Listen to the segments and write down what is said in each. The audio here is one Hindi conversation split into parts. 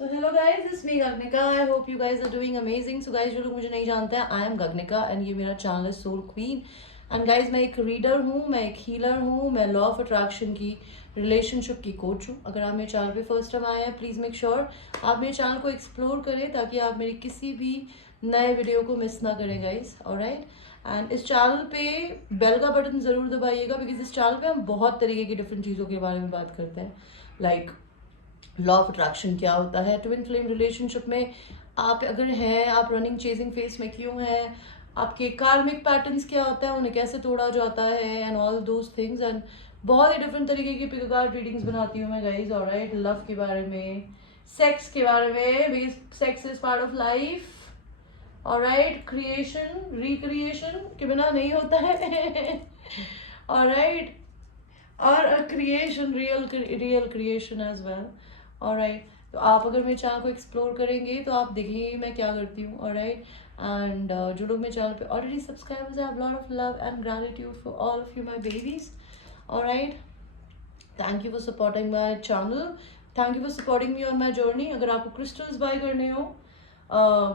So hello guys, it's me Gagnika. I hope you guys are doing amazing. So guys, जो लोग मुझे नहीं जानते हैं, I am Gagnika and ये मेरा चैनल है Soul Queen. And guys, मैं एक रीडर हूँ, मैं एक हीलर हूँ, मैं लॉ ऑफ अट्रैक्शन की रिलेशनशिप की कोच हूँ. अगर आप मेरे चैनल पे फर्स्ट टाइम आए हैं, प्लीज़ मेक श्योर आप मेरे चैनल को एक्सप्लोर करें ताकि आप मेरी किसी भी नए वीडियो को मिस ना करें गाइस. ऑलराइट. एंड इस चैनल पे बेल का बटन ज़रूर दबाइएगा बिकॉज इस चैनल पे हम बहुत तरीके की डिफरेंट चीज़ों के बारे में बात करते हैं. लाइक लॉ ऑफ अट्रैक्शन क्या होता है, ट्विन फ्लेम रिलेशनशिप में आप अगर हैं, आप रनिंग चेजिंग फेस में क्यों हैं, आपके कार्मिक पैटर्न्स क्या होता है, उन्हें कैसे तोड़ा जाता है, and all those things. And बहुत ही डिफरेंट तरीके की पिक कार्ड रीडिंग्स बनाती हूँ मैं गाइज. ऑलराइट. लव के बारे में, सेक्स के बारे में, because sex is part of life. Alright. Creation, recreation के बिना नहीं होता है. ऑलराइट. और creation, real creation as well. Alright. तो आप अगर मेरे चैनल को एक्सप्लोर करेंगे तो आप देखेंगे मैं क्या करती हूँ. ऑलराइट. एंड जो लोग मेरे चैनल पे ऑलरेडी सब्सक्राइबर्स हैं, lot of love and gratitude for all of you my babies. Alright. Thank you for supporting my channel. Thank you for supporting me on my journey. अगर आपको क्रिस्टल्स बाय करने हो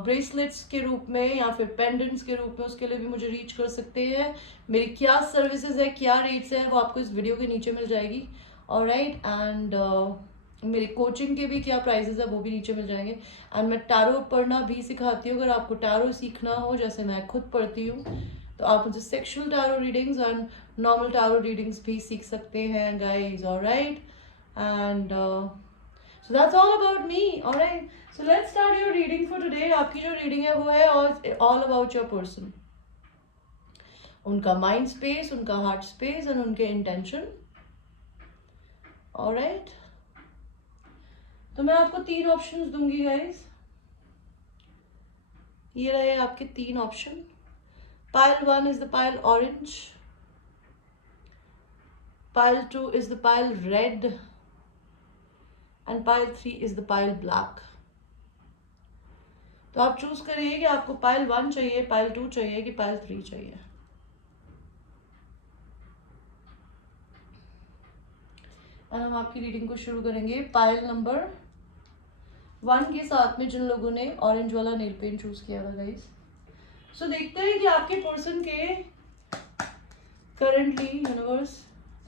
ब्रेसलेट्स के रूप में या फिर पेंडेंट्स के रूप में, उसके लिए भी मुझे रीच कर सकते हैं. मेरी क्या सर्विसेज है, क्या रेट्स है, वो आपको इस वीडियो के नीचे मिल जाएगी. ऑलराइट. एंड मेरे कोचिंग के भी क्या प्राइसेस है वो भी नीचे मिल जाएंगे. एंड मैं टैरो पढ़ना भी सिखाती हूँ. अगर आपको टैरो सीखना हो, जैसे मैं खुद पढ़ती हूँ, तो आप मुझे sexual tarot readings and normal tarot readings भी सीख सकते हैं guys. Alright. And so that's all about me. Alright. So let's start your reading for today. आपकी जो reading है वो है all about your person. उनका mind space, उनका heart space and उनके intention. Alright. तो मैं आपको 3 ऑप्शंस दूंगी गाइस. ये रहे आपके 3 option. Pile 1 is the pile orange. Pile 2 is the pile red. And pile 3 is the pile black. तो आप चूज करिए कि आपको pile 1 चाहिए, pile 2 चाहिए कि pile 3 चाहिए. और हम आपकी रीडिंग को शुरू करेंगे पाइल नंबर 1 के साथ में, जिन लोगों ने ऑरेंज वाला नेल पेंट चूज किया था गाइस. सो देखते हैं कि आपके पर्सन के करंटली यूनिवर्स,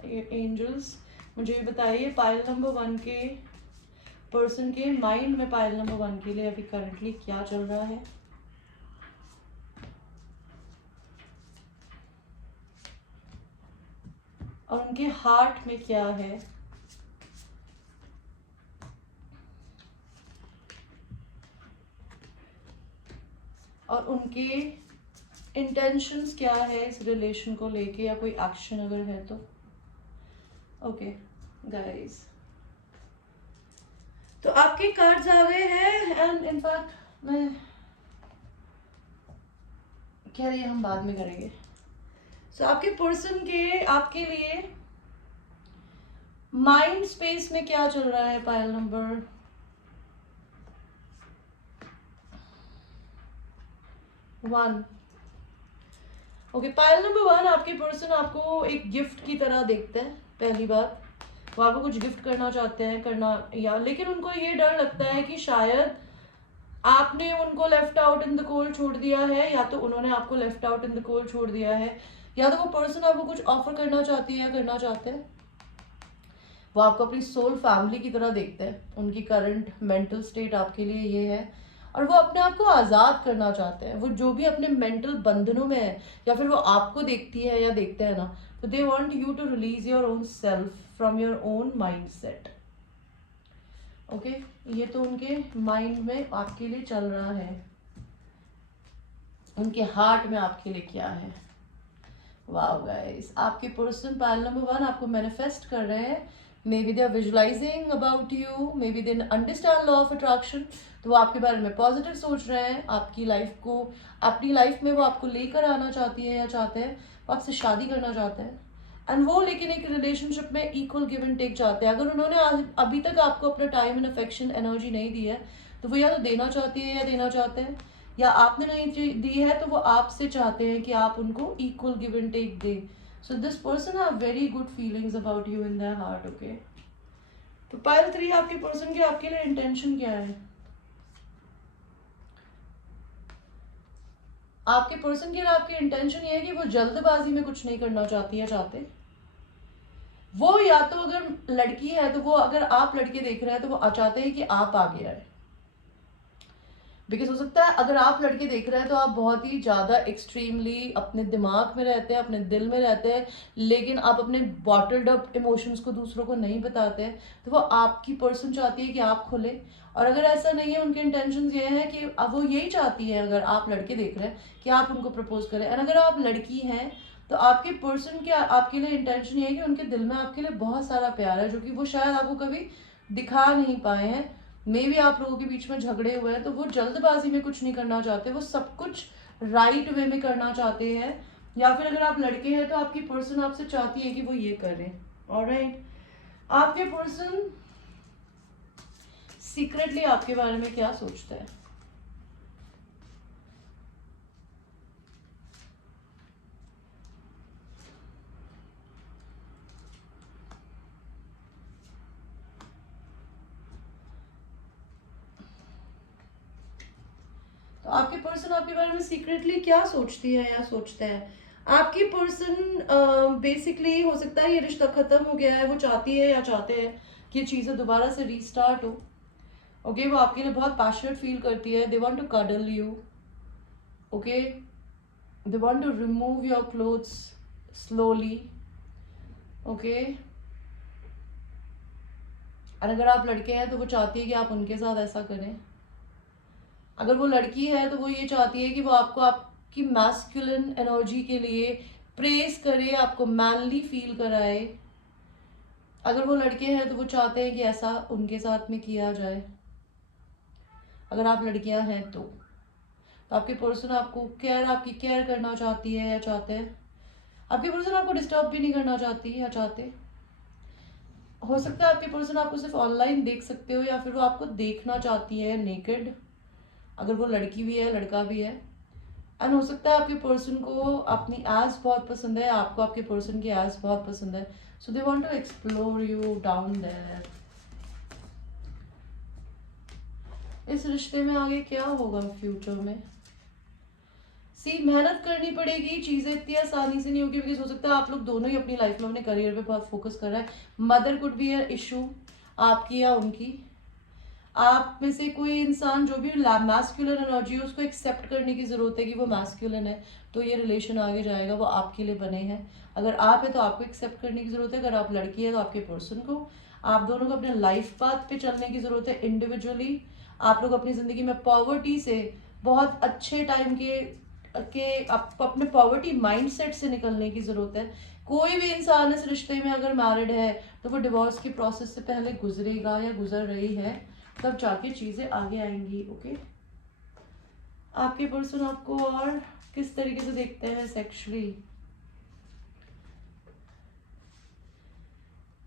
एंजल्स, मुझे ये बताइए पाइल नंबर 1 के पर्सन के माइंड में पाइल नंबर 1 के लिए अभी करंटली क्या चल रहा है. और उनके हार्ट में क्या है. और उनके इंटेंशंस क्या है इस रिलेशन को लेके, या कोई एक्शन अगर है तो. ओके गाइस, तो आपके कार्ड्स आ गए हैं. एंड इनफैक्ट मैं कह रही हम बाद में करेंगे. सो आपके पर्सन के आपके लिए माइंड स्पेस में क्या चल रहा है pile number 1. Okay. Pile number 1, आपके पर्सन आपको एक गिफ्ट की तरह देखते हैं. पहली बात, वो आपको कुछ गिफ्ट करना चाहते हैं, करना, या लेकिन उनको ये डर लगता है कि शायद आपने उनको left out in the cold छोड़ दिया है, या तो उन्होंने आपको left out in the cold छोड़ दिया है, या तो वो पर्सन आपको कुछ ऑफर करना चाहती है या करना चाहते हैं. वो आपको अपनी सोल फैमिली की तरह देखते हैं. उनकी करंट मेंटल स्टेट आपके लिए ये है. और वो अपने आप को आज़ाद करना चाहते हैं. वो जो भी अपने मेंटल बंधनों में है, या फिर वो आपको देखती है या देखते हैं ना, तो they want you to release your own self from your own mindset. Okay. ये तो उनके माइंड में आपके लिए चल रहा है. उनके हार्ट में आपके लिए क्या है. वाओ गाइस, आपके पर्सन पाइल नंबर 1 आपको मैनिफेस्ट कर रहे हैं. May be they are visualizing about you, may be they understand law of attraction. तो वो आपके बारे में पॉजिटिव सोच रहे हैं. आपकी लाइफ को, अपनी लाइफ में वो आपको लेकर आना चाहती है या चाहते हैं. वो आपसे शादी करना चाहते हैं. एंड वो लेकिन एक रिलेशनशिप में इक्वल गिव एंड टेक चाहते हैं. अगर उन्होंने अभी तक आपको अपना टाइम एंड अफेक्शन एनर्जी नहीं दी है, तो वो या तो देना चाहती है या देना चाहते हैं, या आपने नहीं दी है तो वो आपसे चाहते हैं कि आप उनको इक्वल गिव एंड टेक दें. So this person have very good feelings about you in their heart, okay? तो पाइल 3 आपके पर्सन के आपके लिए इंटेंशन क्या है? आपके पर्सन के लिए आपकी इंटेंशन ये है कि वो जल्दबाजी में कुछ नहीं करना चाहती है, चाहते वो, या तो अगर लड़की है तो वो, अगर आप लड़के देख रहे हैं तो वो चाहते हैं कि आप आगे आए। बिकॉज हो सकता है अगर आप लड़के देख रहे हैं तो आप बहुत ही ज़्यादा एक्सट्रीमली अपने दिमाग में रहते हैं, अपने दिल में रहते हैं, लेकिन आप अपने बॉटल्ड अप इमोशंस को दूसरों को नहीं बताते हैं। तो वो आपकी पर्सन चाहती है कि आप खुले, और अगर ऐसा नहीं है, उनके इंटेंशन ये है कि अब वो यही चाहती है, अगर आप लड़के देख रहे हैं, कि आप उनको प्रपोज करें। एंड अगर आप लड़की हैं तो आपके पर्सन के आपके लिए इंटेंशन ये है कि उनके दिल में आपके लिए बहुत सारा प्यार है, जो कि वो शायद आपको कभी दिखा नहीं पाए हैं। मे भी आप लोगों के बीच में झगड़े हुए हैं, तो वो जल्दबाजी में कुछ नहीं करना चाहते, वो सब कुछ राइट वे में करना चाहते हैं। या फिर अगर आप लड़के हैं तो आपकी पर्सन आपसे चाहती है कि वो ये करें। ऑलराइट, आपके पर्सन सीक्रेटली आपके बारे में क्या सोचता है? तो आपके पर्सन आपके बारे में सीक्रेटली क्या सोचती है या सोचता है? आपकी पर्सन बेसिकली हो सकता है ये रिश्ता खत्म हो गया है, वो चाहती है या चाहते हैं कि ये चीज़ें दोबारा से रीस्टार्ट हो। ओके, वो आपके लिए बहुत पैशनेट फील करती है, they want to cuddle you, okay, they want to remove your clothes slowly, okay. और अगर आप लड़के हैं तो वो चाहती है कि आप उनके साथ ऐसा करें। अगर वो लड़की है तो वो ये चाहती है कि वो आपको आपकी मैस्कुलिन एनर्जी के लिए प्रेस करे, आपको मैनली फील कराए। अगर वो लड़के हैं तो वो चाहते हैं कि ऐसा उनके साथ में किया जाए। अगर आप लड़कियां हैं तो आपके पर्सन आपकी केयर करना चाहती है या चाहते हैं। आपके पर्सन आपको डिस्टर्ब भी नहीं करना चाहती या चाहते। हो सकता है आपके पर्सन आपको सिर्फ ऑनलाइन देख सकते हो, या फिर वो आपको देखना चाहती है नेकेड, अगर वो लड़की भी है लड़का भी है। एंड हो सकता है आपके पर्सन को अपनी एज बहुत पसंद है, आपको आपके पर्सन की एज बहुत पसंद है, so they want to explore you down there. इस रिश्ते में आगे क्या होगा फ्यूचर में? मेहनत करनी पड़ेगी, चीजें इतनी आसानी से नहीं होगी, बिकॉज हो सकता है आप लोग दोनों ही अपनी लाइफ में अपने करियर पे बहुत फोकस कर रहे हैं। मदर कुड बी है इशू आपकी या उनकी। आप में से कोई इंसान जो भी मैस्कुलिन एनर्जी है उसको एक्सेप्ट करने की जरूरत है कि वो मैस्कुलिन है, तो ये रिलेशन आगे जाएगा, वो आपके लिए बने हैं। अगर आप है तो आपको एक्सेप्ट करने की जरूरत है, अगर आप लड़की है तो आपके पर्सन को। आप दोनों को अपने लाइफ पाथ पे चलने की जरूरत है इंडिविजुअली। आप लोग अपनी जिंदगी में पॉवर्टी से बहुत अच्छे टाइम के आप अपने पॉवर्टी माइंडसेट से निकलने की जरूरत है। कोई भी इंसान इस रिश्ते में अगर मैरिड है तो वो डिवोर्स की प्रोसेस से पहले गुजरेगा या गुजर रही है, तब जाके चीजें आगे आएंगी। ओके, आपके पर्सन आपको और किस तरीके से देखते हैं सेक्सुअली?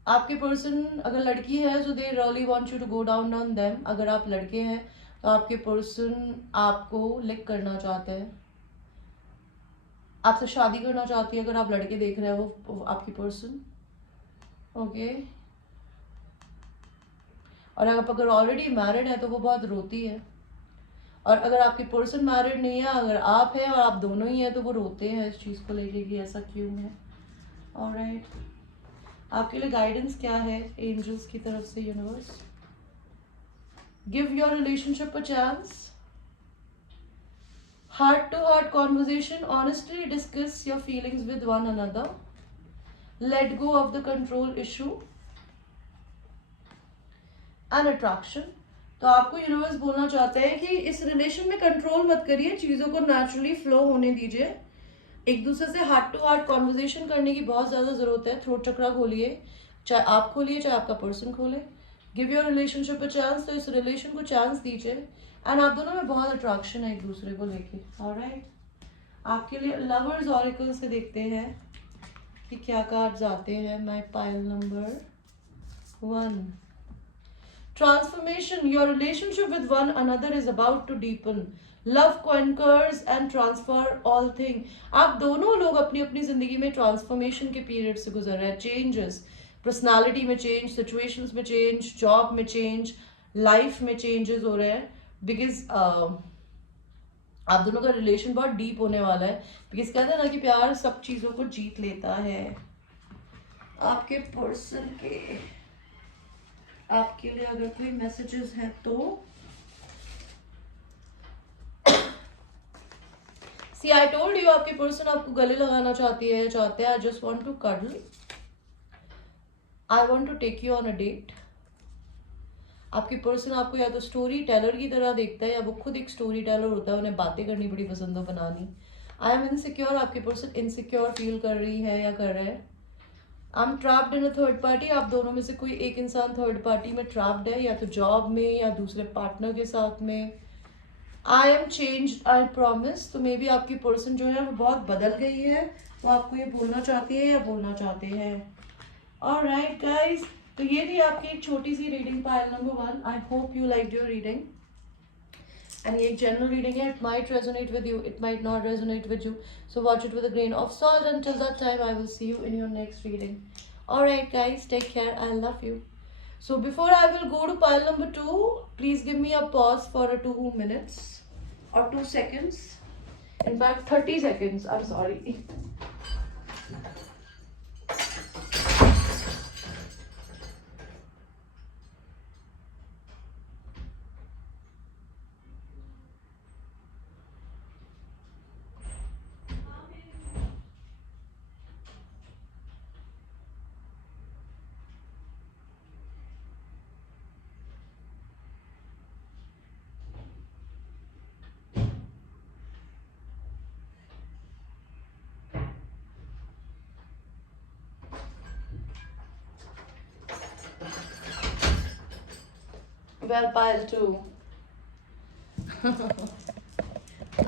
आपके पर्सन अगर लड़की है so they really want you to go down on them। अगर आप लड़के हैं तो आपके पर्सन आपको लिक करना चाहते हैं, आपसे शादी करना चाहती है। अगर आप लड़के देख रहे हैं वो आपकी पर्सन, ओके। और अगर ऑलरेडी मैरिड है तो वो बहुत रोती है। और अगर आपकी पर्सन मैरिड नहीं है, अगर आप हैं और आप दोनों ही हैं, तो वो रोते हैं इस चीज़ को लेके कि ऐसा क्यों है। ऑलराइट, आपके लिए गाइडेंस क्या है एंजल्स की तरफ से? Universe, give your relationship a chance, heart to heart conversation, honestly discuss your feelings with one another, let go of the control issue and attraction. तो आपको यूनिवर्स बोलना चाहता है कि इस रिलेशन में कंट्रोल मत करिए, चीज़ों को नेचुरली फ्लो होने दीजिए। एक दूसरे से हार्ट टू हार्ट कॉन्वर्जेशन करने की बहुत ज़्यादा ज़रूरत है। थ्रोट चक्रा खोलिए, चाहे आप खोलिए चाहे आपका पर्सन खोले। Give your relationship a chance, तो इस रिलेशन को चांस दीजिए। एंड आप दोनों में बहुत अट्रैक्शन है एक दूसरे को लेके। ऑलराइट, आपके लिए लवर्स ऑरिकल से देखते हैं कि क्या कार्ड्स आते हैं। My pile number 1, transformation, your relationship with one another is about to deepen, love conquers and transfer all thing। आप दोनों लोग अपनी अपनी जिंदगी में ट्रांसफॉर्मेशन के पीरियड से गुजर रहे हैं, चेंजेस, पर्सनालिटी में चेंज, सिचुएशंस में चेंज, जॉब में चेंज, लाइफ में चेंजेस हो रहे हैं, बिकॉज आप दोनों का रिलेशन बहुत डीप होने वाला है। बिकॉज कहते हैं ना कि प्यार सब चीज़ों को जीत लेता है। आपके पर्सन के आपके लिए अगर कोई मैसेजेस हैं तो सी आई टोल्ड यू, आपके पर्सन आपको गले लगाना चाहती है, चाहते हैं। I just want to cuddle, I want to take you on a date. आपकी पर्सन आपको या तो स्टोरी टेलर की तरह देखता है, या वो खुद एक स्टोरी टेलर होता है, उन्हें बातें करनी बड़ी पसंद हो, बनानी। आई एम इनसिक्योर, आपकी पर्सन इनसिक्योर फील कर रही है या कर रहे हैं। I am trapped in a third party, आप दोनों में से कोई एक इंसान थर्ड पार्टी में ट्रैप्ड है, या तो जॉब में या दूसरे पार्टनर के साथ में। I am change, I promise, तो मे बी आपकी पर्सन जो है वो बहुत बदल गई है, वो आपको ये बोलना चाहती है या बोलना चाहते हैं। ऑलराइट गाइस, तो ये थी आपकी एक छोटी सी reading pile number 1। I hope you like your reading, and ये एक जनरल रीडिंग है। It might resonate with you, it might not resonate with you, so watch it with a grain of salt. Until that time, I will see you in your next reading. Alright guys, take care, I love you. So before I will go to pile number 2, please give me a pause for 2 minutes or 2 seconds. In fact 30 seconds, I'm sorry. Well, pile 2.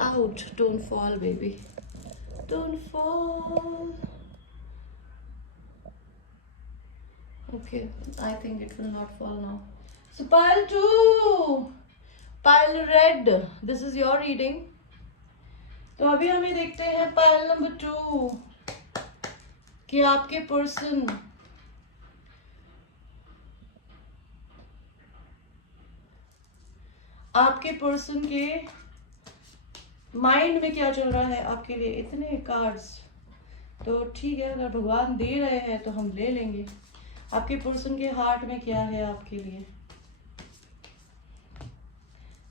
Out, don't fall baby, don't fall. Okay, I think it will not fall now. So pile 2, pile red, this is your reading. तो अभी हमें देखते हैं पाइल नंबर 2 कि आपके पर्सन के माइंड में क्या चल रहा है आपके लिए। इतने कार्ड्स तो ठीक है, अगर भगवान दे रहे हैं तो हम ले लेंगे। आपके पर्सन के हार्ट में क्या है आपके लिए,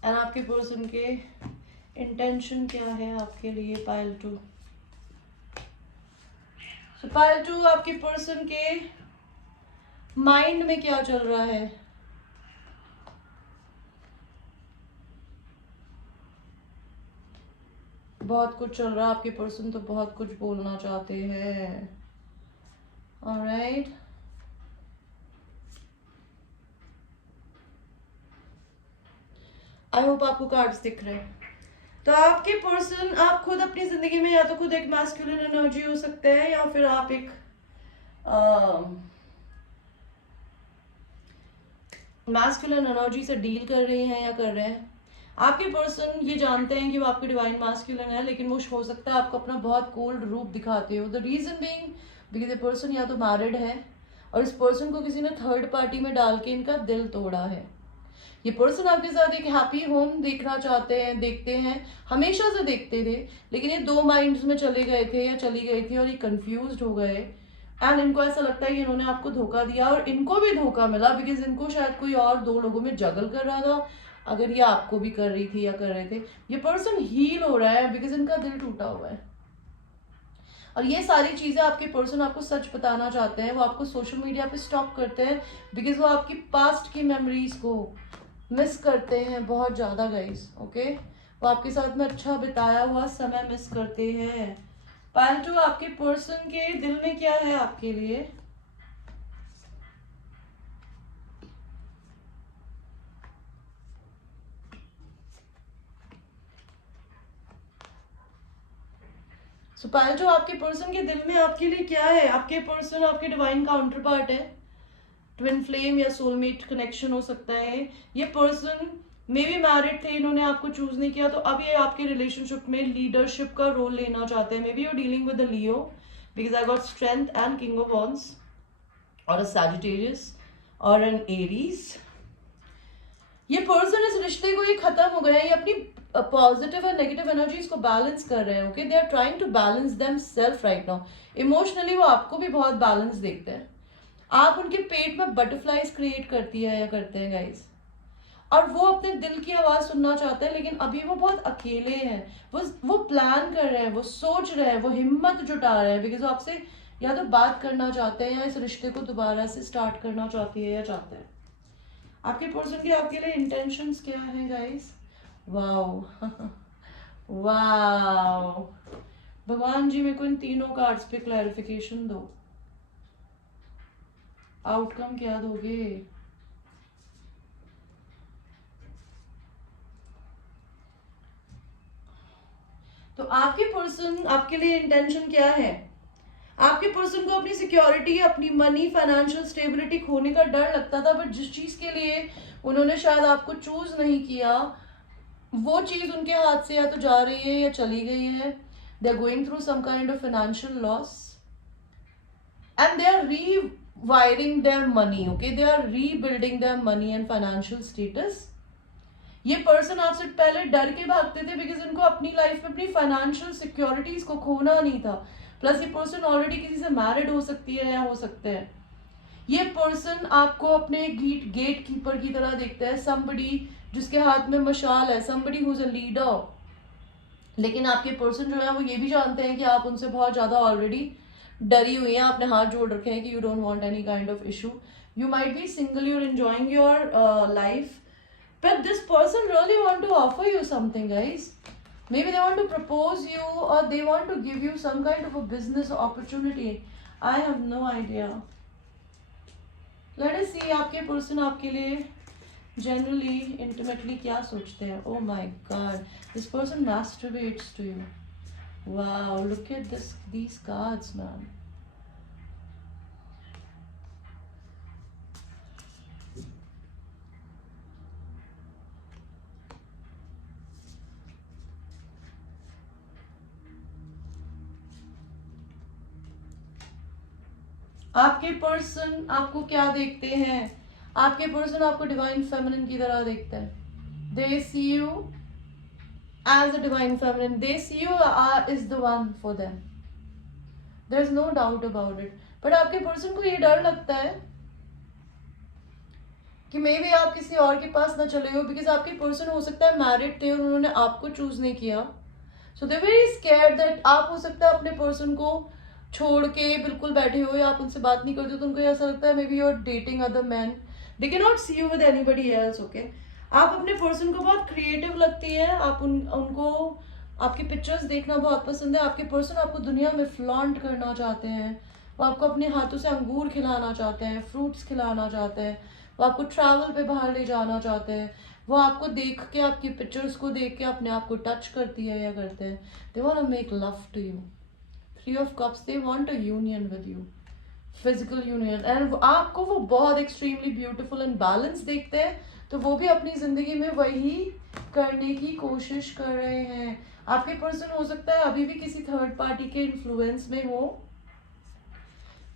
एंड आपके पर्सन के इंटेंशन क्या है आपके लिए। पाइल 2, so पाइल 2, आपके पर्सन के माइंड में क्या चल रहा है। बहुत कुछ चल रहा है, आपके पर्सन तो बहुत कुछ बोलना चाहते हैं। ऑलराइट, आई होप आपको कार्ड्स दिख रहे हैं। तो आपके पर्सन, आप खुद अपनी जिंदगी में या तो खुद एक मैस्कुलिन एनर्जी हो सकते हैं, या फिर आप एक मैस्कुलिन एनर्जी से डील कर रहे हैं या कर रहे हैं। आपके पर्सन ये जानते हैं कि वो आपके डिवाइन मैस्कुलिन है, लेकिन वो हो सकता है आपको अपना बहुत कोल्ड रूप दिखाते हो। द रीजन बीइंग बिकॉज ये पर्सन या तो मैरिड है, और इस पर्सन को किसी ने थर्ड पार्टी में डाल के इनका दिल तोड़ा है। ये पर्सन आपके साथ एक हैप्पी होम देखना चाहते हैं, देखते हैं, हमेशा से देखते थे, लेकिन ये 2 माइंड्स में चले गए थे या चली गई थी, और ये कंफ्यूज्ड हो गए। एंड इनको ऐसा लगता है कि इन्होंने आपको धोखा दिया, और इनको भी धोखा मिला, बिकॉज इनको शायद कोई और 2 लोगों में जगल कर रहा था, अगर ये आपको भी कर रही थी या कर रहे थे। ये पर्सन हील हो रहा है बिकॉज इनका दिल टूटा हुआ है। और ये सारी चीज़ें आपके पर्सन आपको सच बताना चाहते हैं। वो आपको सोशल मीडिया पे स्टॉक करते हैं बिकॉज वो आपकी पास्ट की मेमोरीज को मिस करते हैं बहुत ज़्यादा गाइस। ओके, वो आपके साथ में अच्छा बिताया हुआ समय मिस करते हैं। पाइल 2, आपके पर्सन के दिल में क्या है आपके लिए। सो पायल, जो आपके पर्सन के दिल में आपके लिए क्या है। आपके पर्सन आपके डिवाइन काउंटर पार्ट है, ट्विन फ्लेम या सोलमेट कनेक्शन हो सकता है। ये पर्सन मे बी मैरिड थे, इन्होंने आपको चूज नहीं किया, तो अब ये आपके रिलेशनशिप में लीडरशिप का रोल लेना चाहते हैं। May be you dealing with the Leo because I got strength and king of wands. और अ सैजिटेरियस और एन एरीज। ये पर्सन इस रिश्ते को ये खत्म हो गया है, ये अपनी पॉजिटिव और नेगेटिव एनर्जीज को बैलेंस कर रहे हैं। Okay, they are trying to balance them self right now. Emotionally वो आपको भी बहुत बैलेंस देखते हैं। आप उनके पेट में बटरफ्लाईज क्रिएट करती है या करते हैं गाइस, और वो अपने दिल की आवाज सुनना चाहते हैं, लेकिन अभी वो बहुत अकेले हैं। वो प्लान कर रहे हैं, वो सोच रहे हैं, वो हिम्मत जुटा रहे हैं, बिकॉज वो आपसे या तो बात करना चाहते हैं या इस रिश्ते को दोबारा से स्टार्ट करना चाहती है या चाहते हैं। आपके पर्सन के आपके लिए इंटेंशंस क्या हैं गाइस? वाओ वाओ, भगवान जी मेरे को इन तीनों कार्ड्स पे क्लैरिफिकेशन दो, आउटकम क्या दोगे? तो आपके पर्सन आपके लिए इंटेंशन क्या है? आपके पर्सन को अपनी सिक्योरिटी, अपनी मनी, फाइनेंशियल स्टेबिलिटी खोने का डर लगता था, बट जिस चीज के लिए उन्होंने शायद आपको चूज नहीं किया, वो चीज उनके हाथ से या तो जा रही है या चली गई है। They are going through some kind of financial loss and they are rewiring their money. Okay, they are rebuilding their money and financial status. ये पर्सन आपसे पहले डर के भागते थे बिकॉज इनको अपनी लाइफ में अपनी फाइनेंशियल सिक्योरिटीज को खोना नहीं था। प्लस ये पर्सन ऑलरेडी किसी से मैरिड हो सकती है या हो सकते हैं। ये पर्सन आपको अपने गेट कीपर की तरह देखता है, somebody जिसके हाथ में मशाल है, somebody who's a leader। लेकिन आपके पर्सन जो है वो ये भी जानते हैं कि आप उनसे बहुत ज्यादा ऑलरेडी डरी हुई हैं, आपने हाथ जोड़ रखे हैं कि you don't want any kind of issue. You might be single, you are enjoying your life, but this person really want to offer you something, guys. Maybe they want to propose you or they want to give you some kind of a business opportunity. I have no idea. Let us see आपके person आपके लिए generally intimately क्या सोचते हैं। Oh my God, this person masturbates to you. Wow, look at these cards, man. आपके पर्सन आपको क्या देखते हैं? आपके पर्सन आपको डिवाइन फेमिनिन की तरह देखता है। They see you as a divine feminine, they see you is the one for them, there is no doubt about it. But आपके पर्सन को ये डर लगता है कि मे बी आप किसी और के पास ना चले हो, बिकॉज आपके पर्सन हो सकता है मैरिड थे और उन्होंने आपको चूज नहीं किया। सो दे वेरी स्कैर्ड दैट आप हो सकता है अपने पर्सन को छोड़ के बिल्कुल बैठे हो या आप उनसे बात नहीं करते हो, तो उनको ऐसा लगता है may be you are dating other man, they can not see you with anybody else. Okay, आप अपने पर्सन को बहुत क्रिएटिव लगती है, आप उनको आपकी पिक्चर्स देखना बहुत पसंद है। आपके पर्सन आपको दुनिया में फ्लॉन्ट करना चाहते हैं, वो आपको अपने हाथों से अंगूर खिलाना चाहते हैं, फ्रूट्स खिलाना चाहते हैं, वो आपको ट्रैवल पे बाहर ले जाना चाहते हैं, वो आपको देख के, आपकी पिक्चर्स को देख के अपने आप को टच करती है या करते हैं। They want to make love to you. Three of cups, they want a union with you, physical union. And आपको वो बहुत एक्सट्रीमली ब्यूटीफुल एंड बैलेंस देखते हैं, तो वो भी अपनी जिंदगी में वही करने की कोशिश कर रहे हैं। आपके पर्सन हो सकता है अभी भी किसी थर्ड पार्टी के इन्फ्लुएंस में हो,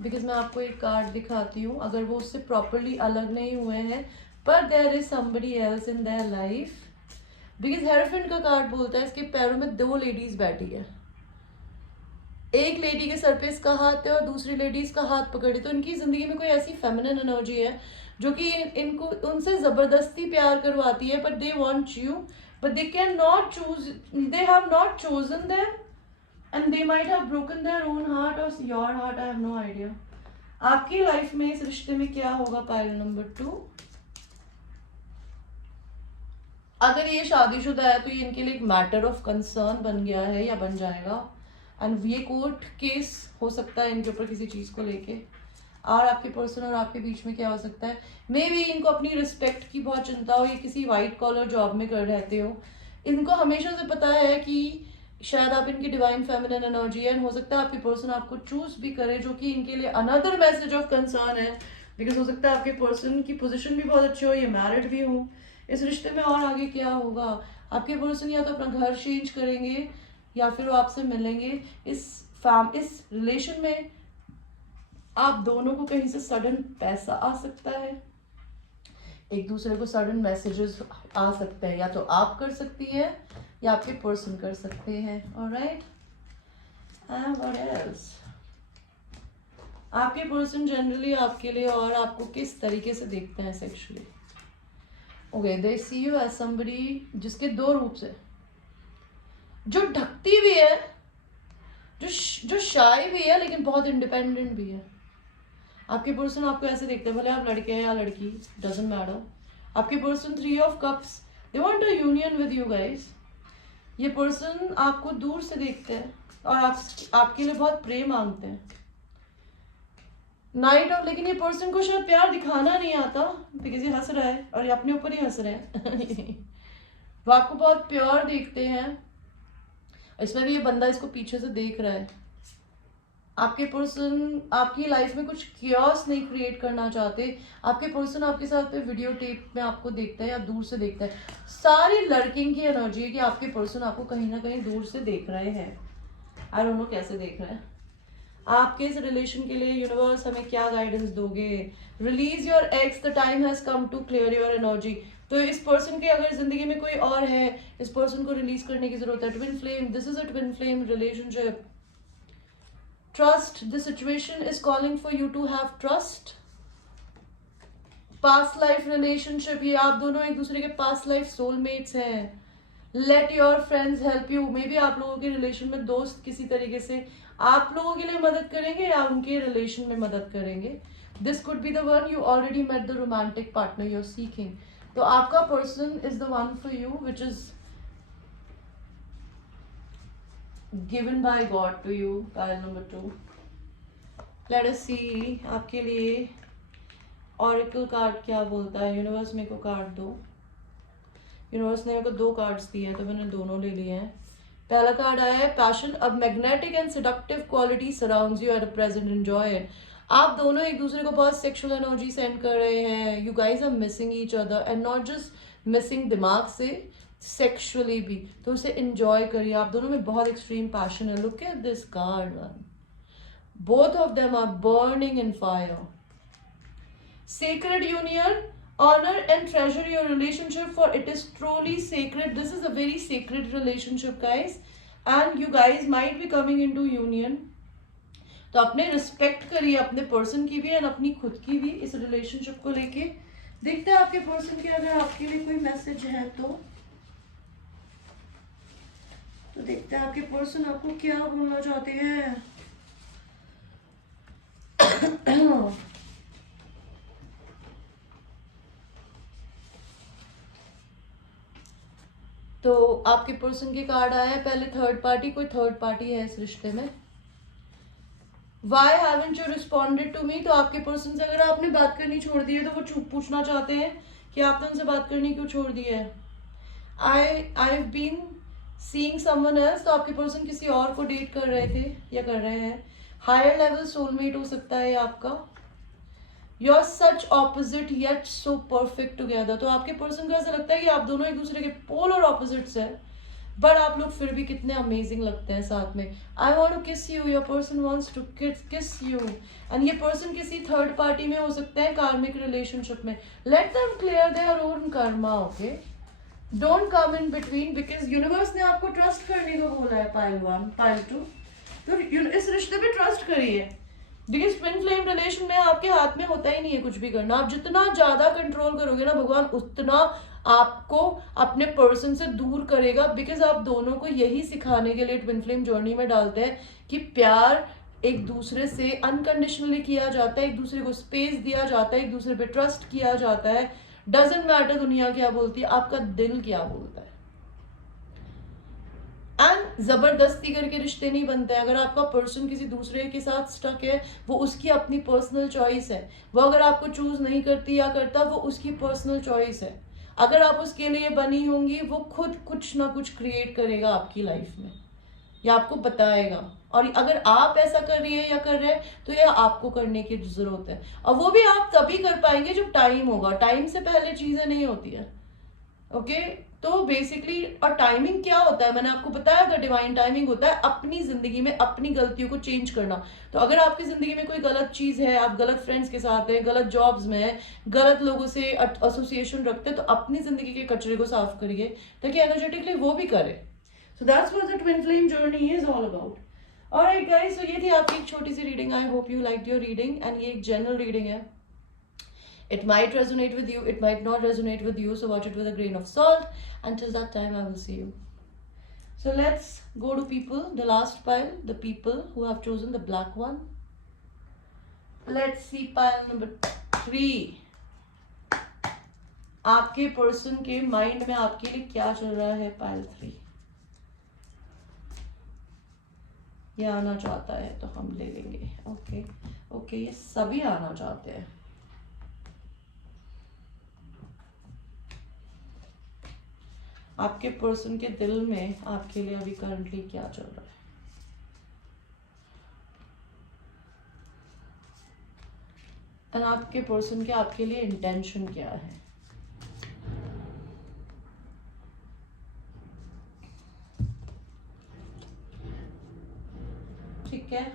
बिकॉज मैं आपको एक कार्ड दिखाती हूँ, अगर वो उससे प्रॉपरली अलग नहीं हुए हैं, पर there is somebody else in their life. Because hierophant का कार्ड बोलता है इसके पैरों में दो लेडीज बैठी है, एक लेडी के सर पे इसका हाथ है और दूसरी लेडी इसका हाथ पकड़ी। तो इनकी जिंदगी में कोई ऐसी फेमिनिन एनर्जी है जो कि इनको उनसे जबरदस्ती प्यार करवाती है, but they want you, but they can not choose, they have not chosen them and they might have broken their own heart और your heart, I have no idea. आपकी लाइफ में इस रिश्ते में क्या होगा? Pile number 2। अगर ये शादीशुदा है तो ये इनके लिए एक मैटर ऑफ कंसर्न बन गया है या बन जाएगा, एंड ये कोर्ट केस हो सकता है इनके ऊपर किसी चीज को लेके। और आपके पर्सन और आपके बीच में क्या हो सकता है? मे बी इनको अपनी रिस्पेक्ट की बहुत चिंता हो, ये किसी वाइट कॉलर जॉब में कर रहते हो, इनको हमेशा से पता है कि शायद आप इनकी डिवाइन फेमिनिन एनर्जी है, हो सकता है आपके पर्सन आपको चूज भी करे, जो कि इनके लिए अनदर मैसेज ऑफ कंसर्न है। बिकॉज हो सकता है आपके पर्सन की पोजीशन भी बहुत अच्छी हो, ये मैरिड भी हो। इस रिश्ते में और आगे क्या होगा? आपके पर्सन या तो अपना घर चेंज करेंगे या फिर वो आपसे मिलेंगे। इस रिलेशन में आप दोनों को कहीं से सडन पैसा आ सकता है, एक दूसरे को सडन मैसेजेस आ सकते हैं, या तो आप कर सकती है या आपके पर्सन कर सकते हैं। ऑलराइट, एंड व्हाट एल्स, आपके पर्सन जनरली आपके लिए और आपको किस तरीके से देखते हैं sexually. Okay, they see you as somebody जिसके दो रूप से, जो ढकती भी है, जो शाय भी है लेकिन बहुत इंडिपेंडेंट भी है। आपके पर्सन आपको ऐसे देखते हैं, भले आप लड़के हैं या लड़की, डजंट मैटर। आपके person 3 of cups, they want a union with you guys. ये पर्सन आपको दूर से देखते हैं और आपके लिए बहुत प्रेम मांगते हैं। नाइट ऑफ, लेकिन ये पर्सन को शायद प्यार दिखाना नहीं आता, बिकॉज ये हंस रहा है और ये अपने ऊपर ही हंस रहे हैं। वो आपको बहुत प्योर देखते हैं। इसमें भी ये बंदा इसको पीछे से देख रहा है। आपके पर्सन आपकी लाइफ में कुछ कियोस नहीं क्रिएट करना चाहते। आपके पर्सन आपके साथ वीडियो टेप में आपको देखता है या दूर से देखता है। सारी लड़किंग की एनर्जी है कि आपके पर्सन आपको कहीं ना कहीं दूर से देख रहे हैं। आई डोंट नो कैसे देख रहे हैं। आपके इस रिलेशन के लिए यूनिवर्स हमें क्या गाइडेंस दोगे। Release your ex, the time has come to clear your energy. तो इस पर्सन के अगर जिंदगी में कोई और है, इस पर्सन को रिलीज करने की जरूरत है। Twin flame, this is a twin flame relationship. Trust, this situation is calling for you to have trust. Past life relationship, ये आप दोनों एक दूसरे के past life soulmates हैं। Let your friends help you. May be आप लोगों के रिलेशन में दोस्त किसी तरीके से आप लोगों के लिए मदद करेंगे या उनके रिलेशन में मदद करेंगे। This could be the one you already met the romantic partner you're seeking. तो आपका person is the one for you, which is given by God to you. Pile number 2. Let us see आपके लिए ऑरेकल कार्ड क्या बोलता है। यूनिवर्स मेरे को कार्ड दो। यूनिवर्स ने मेरे को 2 कार्ड्स दिए हैं तो मैंने दोनों ले लिए हैं। पहला कार्ड आया है passion, a magnetic and seductive quality surrounds you at present, enjoy it. आप दोनों एक दूसरे को बहुत सेक्सुअल एनर्जी सेंड कर रहे हैं। You guys are missing each other and not just missing दिमाग से, सेक्सुअली भी। तो उसे एंजॉय करिए। आप दोनों में बहुत एक्सट्रीम पैशन है। Look at this card one, both of them are burning in fire. Sacred union, honor and treasure your relationship for it is truly sacred. This is a very sacred relationship guys, and you guys might be coming into union. तो अपने रिस्पेक्ट करिए अपने पर्सन की भी एंड अपनी खुद की भी इस रिलेशनशिप को लेके। देखते हैं आपके पर्सन के अगर आपके लिए कोई मैसेज है तो देखते हैं आपके पर्सन आपको क्या बोलना चाहते हैं। तो आपके पर्सन के कार्ड आया है पहले थर्ड पार्टी। कोई थर्ड पार्टी है इस रिश्ते में। Why haven't you responded to me? तो आपके पर्सन से अगर आपने बात करनी छोड़ दी है तो वो पूछना चाहते हैं कि आपने उनसे बात करनी क्यों छोड़ दी है। I've been seeing someone else, तो आपके पर्सन किसी और को डेट कर रहे थे या कर रहे हैं। हायर लेवल सोलमेट हो सकता है आपका। You're such opposite yet so perfect together। तो आपके पर्सन को ऐसा लगता है कि आप दोनों एक दूसरे के पोलर ऑपोजिट्स हैं, बट आप लोग फिर भी कितने अमेजिंग लगते हैं साथ में। I want to kiss you, your person wants to kiss you, and ये पर्सन किसी थर्ड पार्टी में हो सकता है, कार्मिक रिलेशनशिप में। Let them clear their own karma, okay, don't come in between, because universe ने आपको ट्रस्ट करने को बोला है। पाइल 1 पाइल 2, तो इस रिश्ते पे ट्रस्ट करिए, बिकॉज ट्विन फ्लेम रिलेशन में आपके हाथ में होता ही नहीं है कुछ भी करना। आप जितना ज्यादा कंट्रोल करोगे ना भगवान उतना आपको अपने पर्सन से दूर करेगा, बिकॉज आप दोनों को यही सिखाने के लिए ट्विन फ्लेम जर्नी में डालते हैं कि प्यार एक दूसरे से अनकंडीशनली किया जाता है, एक दूसरे को स्पेस दिया जाता है, एक दूसरे पे ट्रस्ट किया जाता है। डजेंट मैटर दुनिया क्या बोलती है, आपका दिल क्या बोलता है। एंड जबरदस्ती करके रिश्ते नहीं बनते हैं। अगर आपका पर्सन किसी दूसरे के साथ स्टक है, वो उसकी अपनी पर्सनल चॉइस है। वो अगर आपको चूज नहीं करती या करता, वो उसकी पर्सनल चॉइस है। अगर आप उसके लिए बनी होंगी, वो खुद कुछ ना कुछ क्रिएट करेगा आपकी लाइफ में, या आपको बताएगा। और अगर आप ऐसा कर रही है या कर रहे हैं तो ये आपको करने की जरूरत है, और वो भी आप तभी कर पाएंगे जब टाइम होगा। टाइम से पहले चीजें नहीं होती है। ओके तो बेसिकली और टाइमिंग क्या होता है, मैंने आपको बताया था डिवाइन टाइमिंग होता है अपनी जिंदगी में अपनी गलतियों को चेंज करना। तो अगर आपकी जिंदगी में कोई गलत चीज है, आप गलत फ्रेंड्स के साथ हैं, गलत जॉब्स में हैं, गलत लोगों से एसोसिएशन रखते हैं, तो अपनी जिंदगी के कचरे को साफ करिए ताकि एनर्जेटिकली वो भी करे। So that's what the twin flame journey is all about. Alright guys, so ये थी आपकी एक छोटी सी reading. I hope you liked your reading and ये एक जनरल रीडिंग है। It might resonate with you, it might not resonate with you, so watch it with a grain of salt. Until that time, I will see you. So let's go to people, the last pile, the people who have chosen the black one. Let's see pile number 3. आपके पर्सन के माइंड में आपके लिए क्या चल रहा है? पाइल 3 ये आना चाहता है तो हम ले लेंगे। ओके ओके, ये सभी आना चाहते हैं। आपके पर्सन के दिल में आपके लिए अभी करंटली क्या चल रहा है? एंड आपके पर्सन के आपके लिए इंटेंशन क्या है? ठीक है,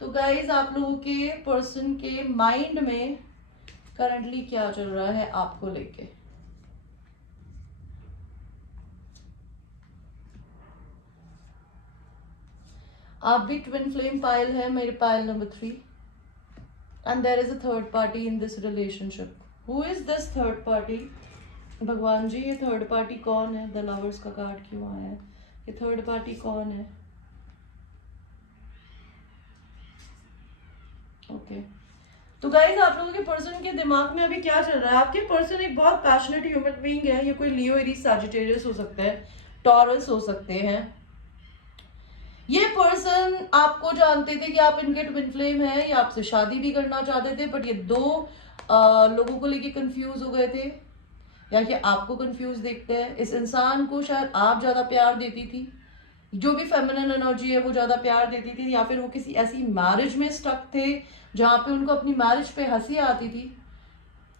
तो गाइज आप लोगों के पर्सन के माइंड में करंटली क्या चल रहा है आपको लेके? आप भी ट्विन फ्लेम पाइल है, मेरे pile number 3 and there is a third party in this relationship. Who is this third party? भगवान जी, ये थर्ड पार्टी कौन है? द लवर्स का कार्ड क्यों आया है? ये थर्ड पार्टी कौन है? ओके तो गाइज आप लोगों के पर्सन के दिमाग में अभी क्या चल रहा है? आपके पर्सन एक बहुत पैशनेट ह्यूमन बीइंग है। ये कोई लियो, एरीज, सजिटेरियस हो सकते हैं, टॉरस हो सकते हैं। ये पर्सन आपको जानते थे कि आप इनके ट्विन फ्लेम हैं, या आपसे शादी भी करना चाहते थे, बट ये दो लोगों को लेके कंफ्यूज हो गए थे, या कि आपको कंफ्यूज देखते हैं। इस इंसान को शायद आप ज्यादा प्यार देती थी, जो भी फेमिनिन एनर्जी है वो ज्यादा प्यार देती थी, या फिर वो किसी ऐसी मैरिज में स्टक थे जहां पे उनको अपनी मैरिज पे हंसी आती थी।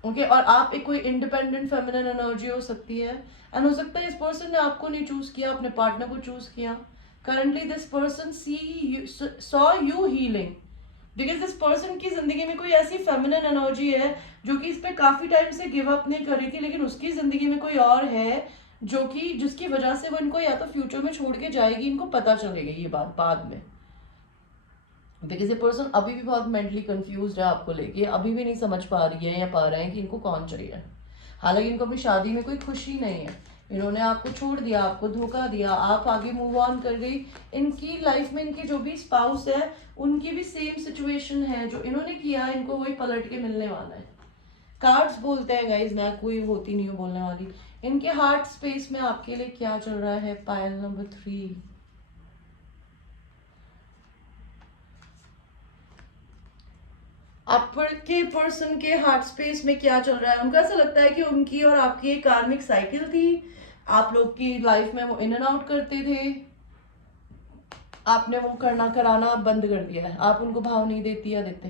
ओके और आप एक कोई इंडिपेंडेंट फेमिनिन एनर्जी हो सकती है, एंड हो सकता है इस पर्सन ने आपको नहीं चूज किया, अपने पार्टनर को चूज किया। Currently this person saw you healing because this person की जिंदगी में कोई ऐसी फेमिनिन एनर्जी है जो कि इस पे काफी टाइम से गिव अप नहीं कर रही थी, लेकिन उसकी जिंदगी में कोई और है जो कि जिसकी वजह से वो इनको या तो फ्यूचर में छोड़ के जाएगी, इनको पता चलेगी ये बात बाद में। बिकॉज ये पर्सन अभी भी बहुत मेंटली कंफ्यूज है आपको लेके, अभी भी नहीं समझ पा रही है या पा रहे हैं कि इनको कौन चाहिए। हालांकि इनको अपनी शादी में कोई खुशी नहीं है, इन्होंने आपको छोड़ दिया, आपको धोखा दिया, आप आगे मूव ऑन कर गई। इनकी लाइफ में इनके जो भी स्पाउस है उनकी भी सेम सिचुएशन है, जो इन्होंने किया इनको वही पलट के मिलने वाला है। कार्ड्स बोलते हैं गाइज, मैं कोई होती नहीं हूँ बोलने वाली। इनके हार्ट स्पेस में आपके लिए क्या चल रहा है? Pile number 3। आपके पर्सन के हार्ट स्पेस में क्या चल रहा है? उनको ऐसा लगता है कि उनकी और आपकी एक कार्मिक साइकिल थी, आप लोग की लाइफ में वो इन एंड आउट करते थे, आपने वो करना कराना बंद कर दिया है, आप उनको भाव नहीं देती या देते।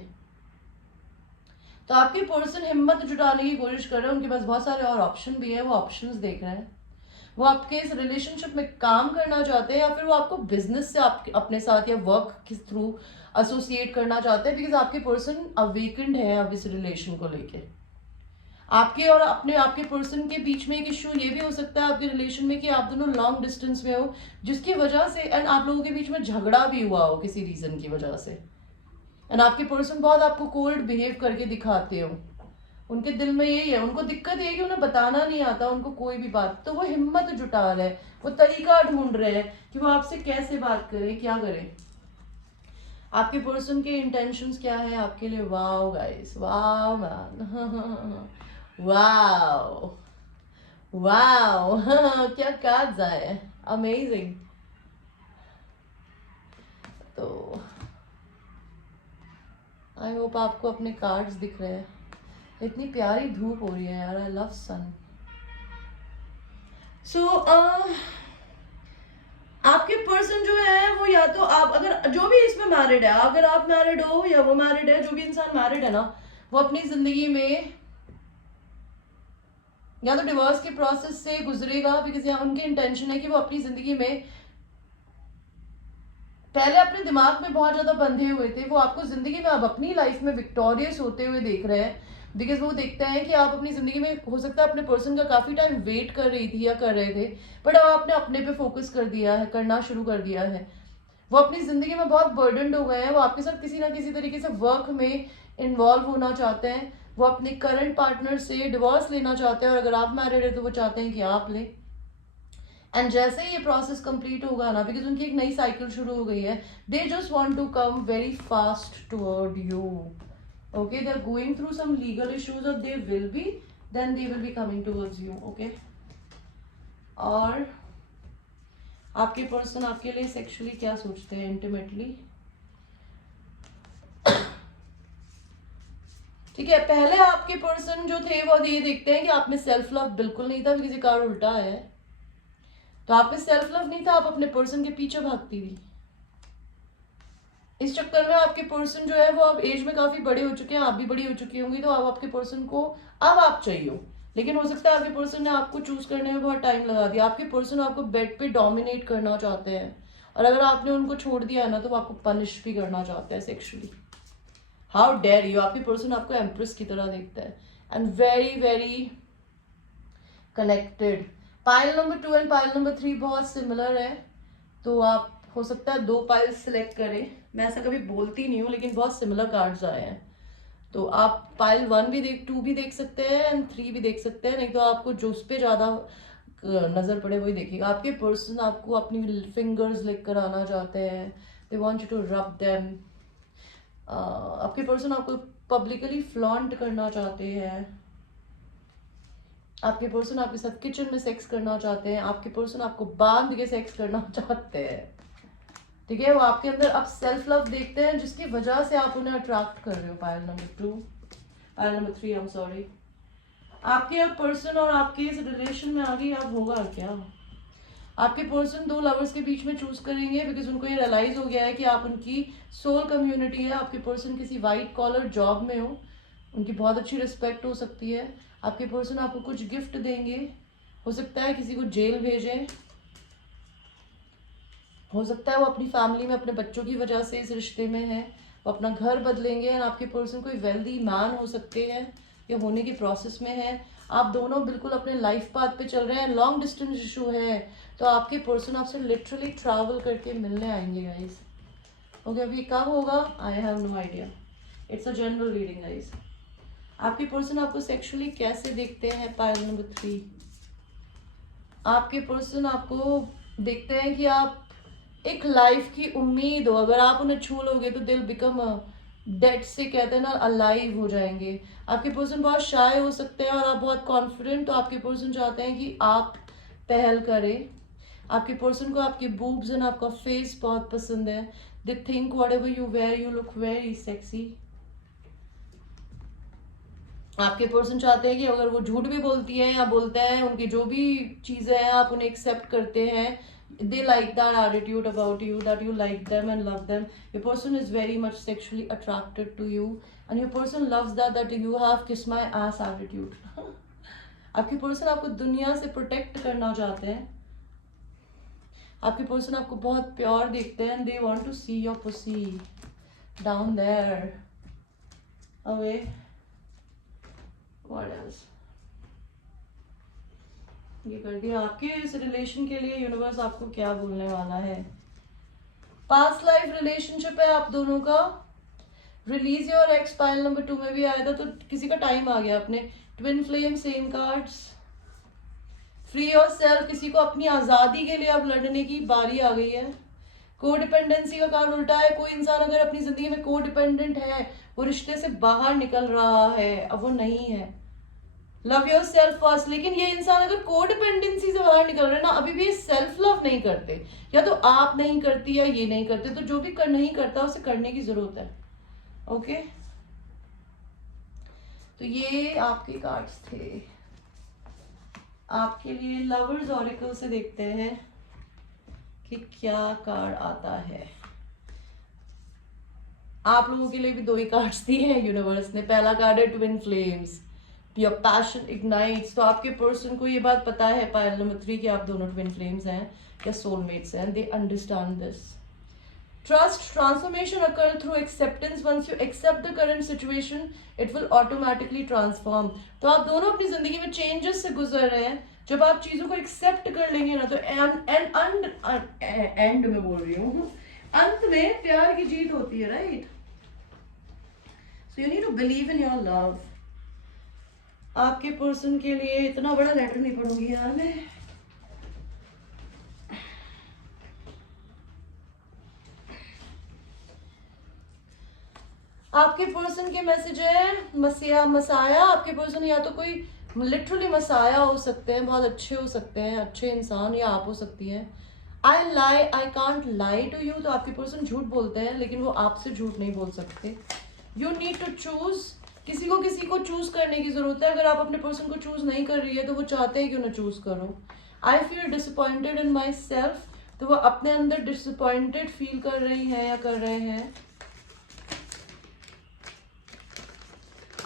तो आपके पर्सन हिम्मत जुटाने की कोशिश कर रहे हैं, उनके पास बहुत सारे और ऑप्शन भी है, वो ऑप्शंस देख रहे हैं। वो आपके इस रिलेशनशिप में काम करना चाहते हैं, या फिर वो आपको बिजनेस से अपने साथ या वर्क के थ्रू एसोसिएट करना चाहते हैं, बिकॉज आपके पर्सन अवेकेंड है अब इस रिलेशन को लेके। आपके और आपके पर्सन के बीच में एक इश्यू ये भी हो सकता है आपके रिलेशन में कि आप दोनों लॉन्ग डिस्टेंस में हो, जिसकी वजह से एंड आप लोगों के बीच में झगड़ा भी हुआ हो किसी रीजन की वजह से, एंड आपके पर्सन बहुत आपको कोल्ड बिहेव करके दिखाते हो। उनके दिल में यही है, उनको दिक्कत है कि उन्हें बताना नहीं आता उनको कोई भी बात, तो वो हिम्मत जुटा रहे हैं, वो तरीका ढूंढ रहे हैं कि वो आपसे कैसे बात करें, क्या करें। आपके पर्सन के इंटेंशंस क्या है आपके लिए? Wow guys, wow man, wow wow क्या कार्ड्स आए, अमेजिंग। तो आई होप आपको अपने कार्ड्स दिख रहे हैं। इतनी प्यारी धूप हो रही है यार, आई लव सन। सो आपके पर्सन जो है वो, या तो आप अगर जो भी इसमें मैरिड है, अगर आप मैरिड हो या वो मैरिड है, जो भी इंसान मैरिड है ना, वो अपनी जिंदगी में या तो डिवोर्स के प्रोसेस से गुजरेगा, बिकॉज यहाँ उनकी इंटेंशन है कि वो अपनी जिंदगी में पहले अपने दिमाग में बहुत ज्यादा बंधे हुए थे, वो आपको जिंदगी में अब अपनी लाइफ में विक्टोरियस होते हुए देख रहे हैं, बिकॉज वो देखते हैं कि आप अपनी जिंदगी में हो सकता है अपने पर्सन का काफी टाइम वेट कर रही थी या कर रहे थे, बट अब आपने अपने पे फोकस कर दिया है, करना शुरू कर दिया है। वो अपनी जिंदगी में बहुत बर्डनड हो गए हैं, वो आपके साथ किसी ना किसी तरीके से वर्क में इन्वॉल्व होना चाहते हैं, वो अपने करंट पार्टनर से डिवोर्स लेना चाहते हैं, और अगर आप मैरिड है तो वो चाहते हैं कि आप लें। एंड जैसे ही ये प्रोसेस कंप्लीट होगा ना, बिकॉज उनकी एक नई साइकिल शुरू हो गई है, they just want to come very fast toward you. Okay, they are going through some legal issues, और they will be then they will be coming towards you. Okay, और आपके पर्सन आपके लिए सेक्सुअली क्या सोचते हैं इंटीमेटली? ठीक है, पहले आपके पर्सन जो थे वो ये देखते हैं कि आप में सेल्फ लव बिल्कुल नहीं था, किसी कार्ड उल्टा है, तो आप में सेल्फ लव नहीं था, आप अपने पर्सन के पीछे भागती थी। इस चक्कर में आपके पर्सन जो है वो अब एज में काफी बड़े हो चुके हैं, आप भी बड़ी हो चुकी होंगी, तो अब आपके पर्सन को अब आप चाहिए हो, लेकिन हो सकता है आपके पर्सन ने आपको चूज करने में बहुत टाइम लगा दिया। आपके पर्सन आपको बेड पे डोमिनेट करना चाहते हैं, और अगर आपने उनको छोड़ दिया है ना तो वो आपको पनिश भी करना चाहते हैं सेक्सुअली। हाउ डेयर यू, आपके पर्सन आपको एम्प्रेस की तरह देखता है, and very very connected. Pile number 2 and pile number 3 बहुत सिमिलर है, तो आप हो सकता है 2 पाइल सिलेक्ट करें। मैं ऐसा कभी बोलती नहीं हूँ, लेकिन बहुत सिमिलर कार्ड्स आए हैं, तो आप पाइल 1 भी 2 भी देख सकते हैं एंड 3 भी देख सकते हैं, नहीं तो आपको जो उस पर ज्यादा नजर पड़े वही देखिएगा। आपके पर्सन आपको अपनी फिंगर्स लिख कर आना चाहते हैं, they want you to rub them. आपके पर्सन आपको पब्लिकली फ्लॉन्ट करना चाहते हैं, आपके पर्सन आपके साथ किचन में सेक्स करना चाहते हैं, आपके पर्सन आपको बांध के सेक्स करना चाहते हैं। ठीक है, वो आपके अंदर अब सेल्फ लव देखते हैं, जिसकी वजह से आप उन्हें अट्रैक्ट कर रहे हो। Pile number 2, pile number 3, I am sorry. आपके अब पर्सन और आपके इस रिलेशन में आगे अब होगा क्या? आपके पर्सन 2 लवर्स के बीच में चूज करेंगे, बिकॉज उनको ये रियलाइज हो गया है कि आप उनकी सोल कम्युनिटी है। आपके पर्सन किसी वाइट कॉलर जॉब में हो, उनकी बहुत अच्छी रिस्पेक्ट हो सकती है। आपके पर्सन आपको कुछ गिफ्ट देंगे, हो सकता है किसी को जेल भेजें, हो सकता है वो अपनी फैमिली में अपने बच्चों की वजह से इस रिश्ते में है, वो अपना घर बदलेंगे, एंड आपके पर्सन कोई वेल्दी मैन हो सकते हैं या होने के प्रोसेस में है। आप दोनों बिल्कुल अपने लाइफ पाथ पे चल रहे हैं, लॉन्ग डिस्टेंस इशू है, तो आपके पर्सन आपसे लिटरली ट्रैवल करके मिलने आएंगे गाइस। ओके, अभी कब होगा I have no idea, it's a general reading guys. आपके पर्सन आपको सेक्सुअली कैसे देखते हैं? पाइल नंबर 3, आपके पर्सन आपको देखते हैं कि आप एक लाइफ की उम्मीद हो, अगर आप उन्हें छू लोगे तो दिल बिकम डेड से कहते हैं ना, अलाइव हो जाएंगे। आपके पर्सन बहुत शाय हो सकते हैं और आप बहुत कॉन्फिडेंट, तो आपके पर्सन चाहते हैं कि आप पहल करें। आपके पर्सन को आपके बूब्स एंड आपका फेस बहुत पसंद है, they think whatever you wear you look very sexy. आपके पर्सन चाहते हैं कि अगर वो झूठ भी बोलती है या बोलते हैं, उनकी जो भी चीजें हैं आप उन्हें एक्सेप्ट करते हैं। They like that attitude about you, that you like them and love them. Your person is very much sexually attracted to you, and your person loves that you have kiss my ass attitude. आपके पर्सन आपको दुनिया से प्रोटेक्ट करना चाहते हैं। आपके पर्सन आपको बहुत प्योर देखते हैं, and they want to see your pussy down there away. What else? ये कर दिया। आपके इस रिलेशन के लिए यूनिवर्स आपको क्या बोलने वाला है? पास्ट लाइफ रिलेशनशिप है आप दोनों का। Release your x pile number 2 में भी आया था, तो किसी का टाइम आ गया। अपने twin flame same cards, free your self, किसी को अपनी आजादी के लिए अब लड़ने की बारी आ गई है। कोडिपेंडेंसी का कार्ड उल्टा है। कोई इंसान अगर अपनी जिंदगी में कोडिपेंडेंट है, वो रिश्ते से बाहर निकल रहा है, अब वो नहीं है। लव योर सेल्फ फर्स्ट, लेकिन ये इंसान अगर कोडिपेंडेंसी से बाहर निकल रहे हैं ना, अभी भी सेल्फ लव नहीं करते, या तो आप नहीं करती या ये नहीं करते, तो जो भी नहीं करता उसे करने की जरूरत है। ओके, तो ये आपके कार्ड्स थे। आपके लिए लवर्स ऑरिकल से देखते हैं कि क्या कार्ड आता है। आप लोगों के लिए भी 2 ही कार्ड्स दिए हैं यूनिवर्स ने। पहला कार्ड है twin flames, your passion ignites. तो आपके पर्सन को ये बात पता है, पायल नंबर 3, कि आप दोनों ट्विन फ्लेम्स हैं या सोलमेट्स हैं, they understand this. Trust transformation occur through acceptance. Once you accept the current situation, it will automatically transform. तो आप दोनों अपनी जिंदगी में चेंजेस से गुजर रहे हैं। जब आप चीजों को एक्सेप्ट कर लेंगे ना, तो एंड में बोल रही हूँ, अंत में प्यार की जीत होती है, right? So you need to believe in your love. आपके पर्सन के लिए इतना बड़ा लेटर नहीं पढ़ूंगी यार मैं। आपके पर्सन के मैसेज है मसाया। आपके पर्सन या तो कोई लिटरली मसाया हो सकते हैं, बहुत अच्छे हो सकते हैं, अच्छे इंसान, या आप हो सकती हैं। I can't lie to you. तो आपके पर्सन झूठ बोलते हैं, लेकिन वो आपसे झूठ नहीं बोल सकते। You need to choose. किसी को चूज करने की जरूरत है। अगर आप अपने पर्सन को चूज नहीं कर रही है, तो वो चाहते हैं कि उन्हें चूज करो। I feel disappointed in my self. तो वो अपने अंदर डिसअपॉइंटेड फील कर रही है या कर रहे हैं।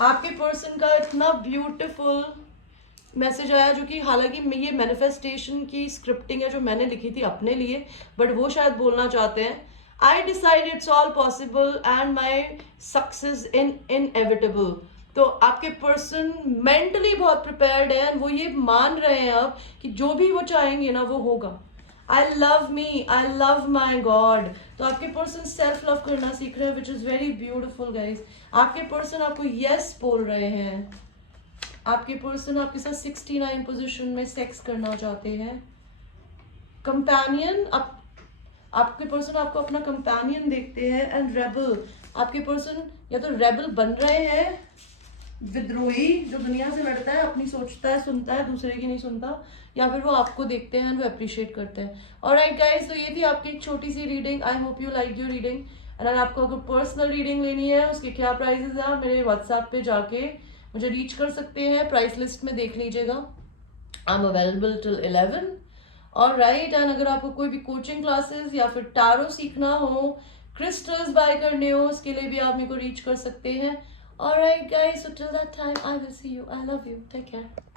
आपके पर्सन का इतना ब्यूटीफुल मैसेज आया, जो कि हालांकि ये मैनिफेस्टेशन की स्क्रिप्टिंग है जो मैंने लिखी थी अपने लिए, बट वो शायद बोलना चाहते हैं। I decide it's all possible and my success inevitable. तो आपके पर्सन मेंटली बहुत प्रिपेयर्ड है, वो ये मान रहे हैं अब कि जो भी वो चाहेंगे ना, वो होगा। I love me, I love my God. तो आपके पर्सन सेल्फ लव करना सीख रहे हैं, which is very beautiful guys. आपके पर्सन आपको यस बोल रहे हैं। आपके पर्सन आपके साथ 69 पोजीशन में सेक्स करना चाहते हैं। कंपेनियन, आपके पर्सन आपको अपना कंपेनियन देखते हैं। एंड रेबल, आपके पर्सन या तो रेबल बन रहे हैं, विद्रोही जो दुनिया से लड़ता है, अपनी सोचता है, सुनता है, दूसरे की नहीं सुनता, या फिर वो आपको देखते हैं, वो अप्रिशिएट करते हैं। ऑलराइट गाइस, तो ये थी आपकी एक छोटी सी reading. I hope you like your reading. अगर आपको अगर पर्सनल रीडिंग लेनी है, उसके क्या प्राइजेस हैं, मेरे व्हाट्सएप पे जाके मुझे रीच कर सकते हैं। प्राइस लिस्ट में देख लीजिएगा। I am available till 11। Alright, and अगर आपको कोई भी कोचिंग क्लासेस या फिर टैरो सीखना हो, क्रिस्टल्स बाय करने हो, उसके लिए भी आप मेरे को रीच कर सकते हैं। Alright guys, so till that time I will see you. I love you. Take care.